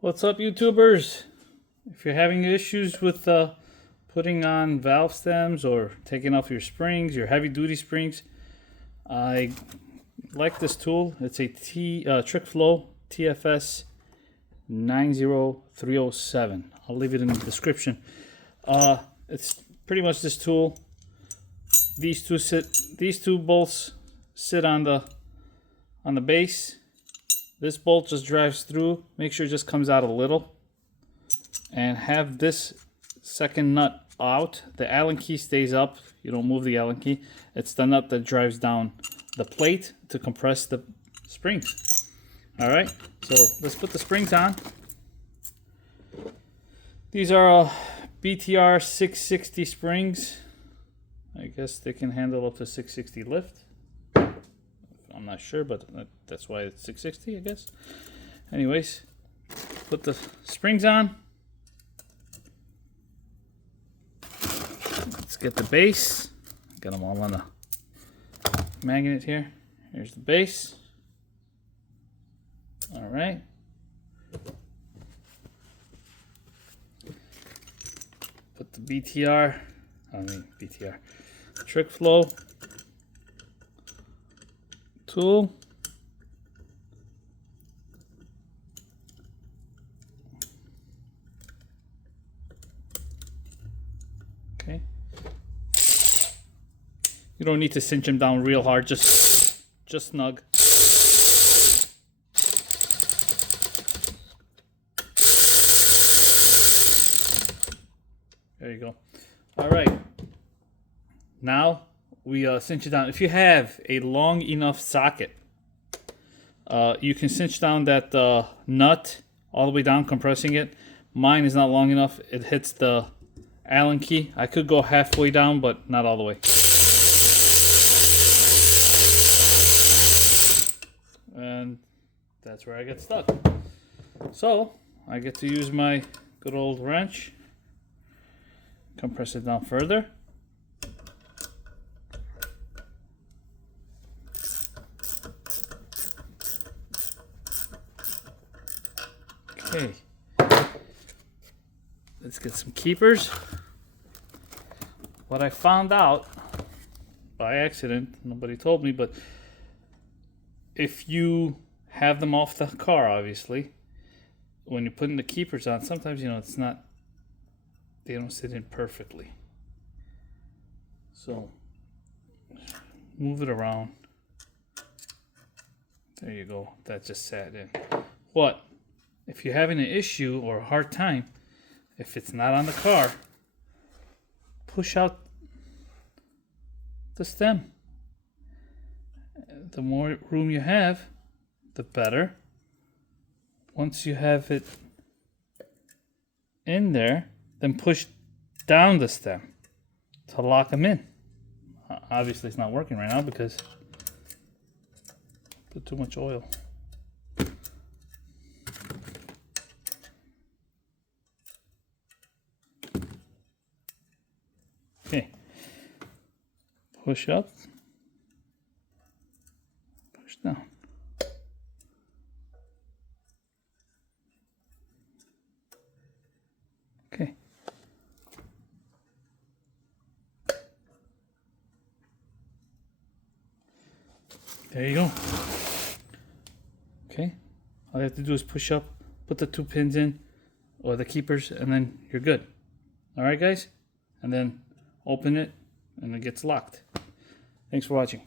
What's up, YouTubers? If you're having issues with putting on valve stems or taking off your springs, your heavy duty springs, I like this tool. It's a Trick Flow TFS 90307. I'll leave it in the description. It's pretty much this tool. These two bolts sit on the base. This bolt just drives through. Make sure it just comes out a little. And have this second nut out. The Allen key stays up. You don't move the Allen key. It's the nut that drives down the plate to compress the springs. Alright, so let's put the springs on. These are BTR 660 springs. I guess they can handle up to 660 lift. I'm not sure, but that's why it's 660, I guess. Anyways, put the springs on. Let's get the base. Got them all on a magnet here. Here's the base. All right. Put the BTR Trick Flow tool. Okay. You don't need to cinch them down real hard, just snug. There you go. All right. Now we cinch it down. If you have a long enough socket, you can cinch down that nut all the way down, compressing it. Mine is not long enough. It hits the Allen key. I could go halfway down, but not all the way. And that's where I get stuck. So I get to use my good old wrench, compress it down further. Okay, let's get some keepers. What I found out by accident, nobody told me, but if you have them off the car, obviously, when you're putting the keepers on, sometimes, it's not, they don't sit in perfectly. So move it around. There you go. That just sat in. What? If you're having an issue or a hard time, if it's not on the car, push out the stem. The more room you have, the better. Once you have it in there, then push down the stem to lock them in. Obviously, it's not working right now because I put too much oil. Okay, push up, push down. Okay. There you go. Okay, all you have to do is push up, put the two pins in, or the keepers, and then you're good. All right, guys? And then open it, and it gets locked. Thanks for watching.